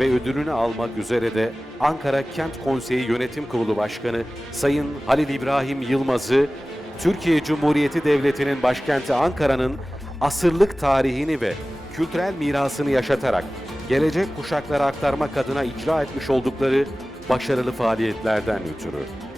ve ödülünü almak üzere de Ankara Kent Konseyi Yönetim Kurulu Başkanı Sayın Halil İbrahim Yılmaz'ı Türkiye Cumhuriyeti Devleti'nin başkenti Ankara'nın asırlık tarihini ve kültürel mirasını yaşatarak gelecek kuşaklara aktarmak adına icra etmiş oldukları başarılı faaliyetlerden ötürü.